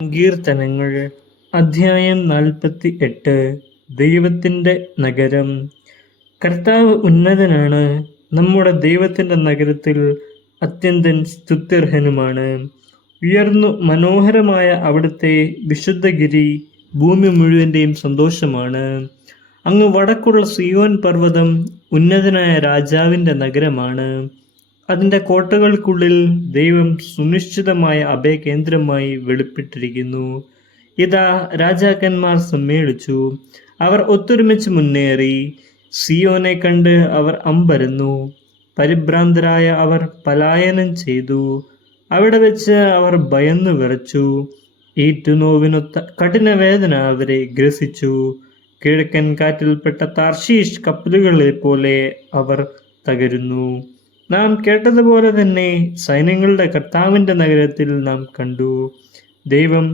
സങ്കീർത്തനങ്ങൾ അധ്യായം 48. ദൈവത്തിൻ്റെ നഗരം. കർത്താവ് ഉന്നതനാണ്, നമ്മുടെ ദൈവത്തിൻ്റെ നഗരത്തിൽ അത്യന്തൻ സ്തുത്യർഹനുമാണ്. ഉയർന്നു മനോഹരമായ അവിടുത്തെ വിശുദ്ധഗിരി ഭൂമി മുഴുവൻ്റെയും സന്തോഷമാണ്. അങ്ങ് വടക്കുള്ള സിയോൻ പർവ്വതം ഉന്നതനായ രാജാവിൻ്റെ നഗരമാണ്. അതിൻ്റെ കോട്ടകൾക്കുള്ളിൽ ദൈവം സുനിശ്ചിതമായ അഭയകേന്ദ്രമായി വെളിപ്പെട്ടിരിക്കുന്നു. ഇതാ, രാജാക്കന്മാർ സമ്മേളിച്ചു, അവർ ഒത്തൊരുമിച്ച് മുന്നേറി. സിയോനെ കണ്ട് അവർ അമ്പരന്നു, പരിഭ്രാന്തരായ അവർ പലായനം ചെയ്തു. അവിടെ വെച്ച് അവർ ഭയന്നു വിറച്ചു. ഈറ്റുനോവിനൊത്ത കഠിനവേദന അവരെ ഗ്രസിച്ചു. കിഴക്കൻ കാറ്റിൽപ്പെട്ട താർഷീഷ് കപ്പലുകളെ പോലെ അവർ തകരുന്നു. നാം കേട്ടതുപോലെ തന്നെ സൈന്യങ്ങളുടെ കർത്താവിൻ്റെ നഗരത്തിൽ നാം കണ്ടു. ദൈവം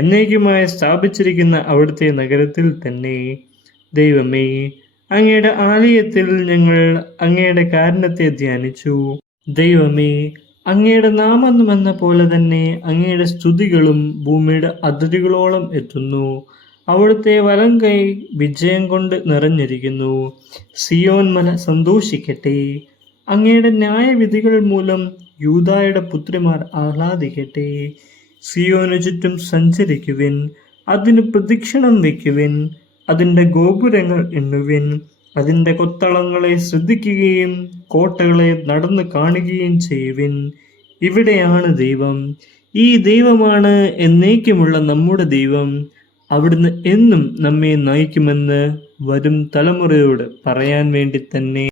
എന്നേക്കുമായി സ്ഥാപിച്ചിരിക്കുന്ന അവിടുത്തെ നഗരത്തിൽ തന്നെ. ദൈവമേ, അങ്ങയുടെ ആലയത്തിൽ ഞങ്ങൾ അങ്ങയുടെ കാരുണ്യത്തെ ധ്യാനിച്ചു. ദൈവമേ, അങ്ങയുടെ നാമമെന്ന പോലെ തന്നെ അങ്ങയുടെ സ്തുതികളും ഭൂമിയുടെ അതിരുകളോളം എത്തുന്നു. അവിടുത്തെ വലം കൈ വിജയം കൊണ്ട് നിറഞ്ഞിരിക്കുന്നു. സിയോൻ മല സന്തോഷിക്കട്ടെ. അങ്ങയുടെ ന്യായവിധികൾ മൂലം യൂദായുടെ പുത്രിമാർ ആഹ്ലാദിക്കട്ടെ. സിയോന് ചുറ്റും സഞ്ചരിക്കുവിൻ, അതിന് പ്രദക്ഷിണം വയ്ക്കുവിൻ, അതിൻ്റെ ഗോപുരങ്ങൾ എണ്ണുവിൻ, അതിൻ്റെ കൊത്തളങ്ങളെ ശ്രദ്ധിക്കുകയും കോട്ടകളെ നടന്നു കാണുകയും ചെയ്യുവിൻ. ഇവിടെയാണ് ദൈവം, ഈ ദൈവമാണ് എന്നേക്കുമുള്ള നമ്മുടെ ദൈവം. അവിടുന്ന് എന്നും നമ്മെ നയിക്കുമെന്ന് വരും തലമുറയോട് പറയാൻ വേണ്ടി തന്നെ.